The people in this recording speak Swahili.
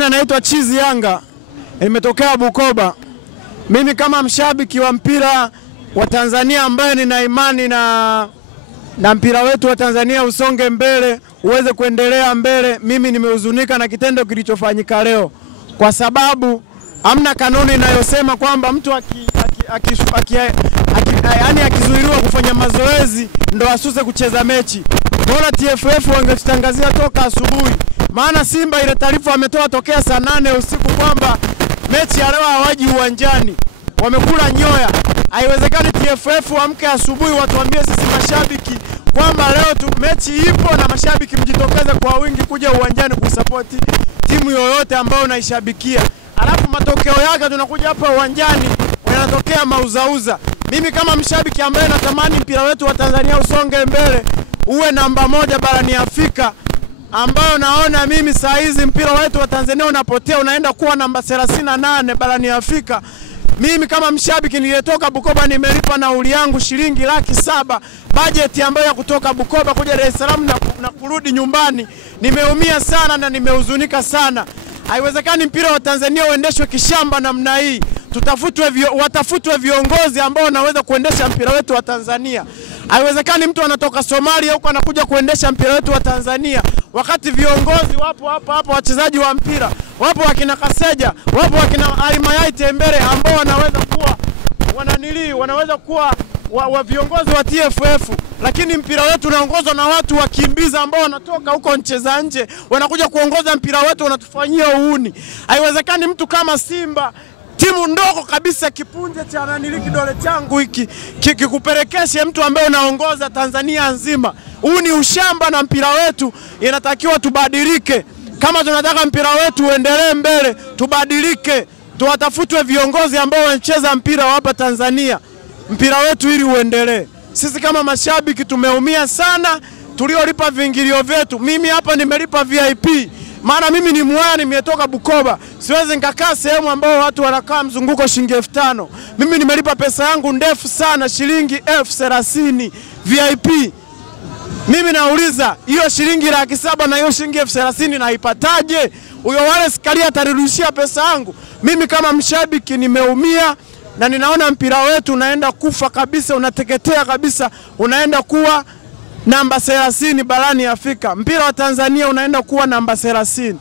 Naitwa Chizi Yanga, nimetokea Bukoba. Mimi kama mshabiki wa mpira wa Tanzania ambaye nina imani na mpira wetu wa Tanzania usonge mbele, uweze kuendelea mbele, mimi nimehuzunika na kitendo kilichofanyika leo, kwa sababu hamna kanuni inayosema kwamba mtu akizuiliwa kufanya mazoezi ndo asuse kucheza mechi. Bora TFF wangetutangazia toka asubuhi. Maana Simba ile taarifa wametoa tokea saa 8 usiku kwamba mechi ya leo hawaji uwanjani, wamekula nyoya. Haiwezekani TFF waamke asubuhi watuambie sisi mashabiki kwamba leo tu mechi ipo na mashabiki mjitokeze kwa wingi kuja uwanjani kusupport timu yoyote ambayo unaishabikia. Alafu matokeo yake tunakuja hapa uwanjani yanatokea mauzauza. Mimi kama mshabiki ambaye natamani mpira wetu wa Tanzania usonge mbele, uwe namba 1 barani Afrika, ambayo naona mimi saa hizi mpira wetu wa Tanzania unapotea, unaenda kuwa namba 38 barani Afrika. Mimi kama mshabiki niliyetoka Bukoba nimelipa nauli yangu shilingi 700,000 budget ambayo ya kutoka Bukoba kuja Dar es Salaam na kurudi nyumbani. Nimeumia sana na nimehuzunika sana. Haiwezekani mpira wa Tanzania uendeshwe kishamba namna hii. Watafutwe viongozi ambao wanaweza kuendesha mpira wetu wa Tanzania. Haiwezekani mtu anatoka Somalia huko anakuja kuendesha mpira wetu wa Tanzania, wakati viongozi wapo hapa wachezaji wa mpira, wapo wakina Kaseja, wapo wakina Alimayai Tembele ambao wanaweza kuwa viongozi wa TFF, lakini mpira wetu unaongozwa na watu wakimbiza ambao wanatoka huko nchi za nje, wanakuja kuongoza mpira wetu, wanatufanyia uhuni. Haiwezekani mtu kama Simba, timu ndogo kabisa, kipunje cha kidole changu hiki kikupelekeshe mtu ambaye unaongoza Tanzania nzima. Huu ni ushamba na mpira wetu inatakiwa tubadilike. Kama tunataka mpira wetu uendelee mbele, tubadilike. Tuwatafutwe viongozi ambao wanacheza mpira hapa Tanzania, mpira wetu ili uendelee. Sisi kama mashabiki tumeumia sana, tuliolipa viingilio vyetu. Mimi hapa nimelipa VIP. Maana mimi ni mwaya, nimetoka Bukoba. Siwezi nikakaa sehemu ambao watu wanakaa mzunguko shilingi 5,000. Mimi nimelipa pesa yangu ndefu sana, shilingi 30,000 VIP. Mimi nauliza, hiyo shilingi 700,000 na hiyo shilingi 30,000 naipataje? Huyo wale Sikaria atarudishia pesa yangu? Mimi kama mshabiki nimeumia na ninaona mpira wetu unaenda kufa kabisa, unateketea kabisa, unaenda kuwa namba 30 barani Afrika. Mpira wa Tanzania unaenda kuwa namba 30.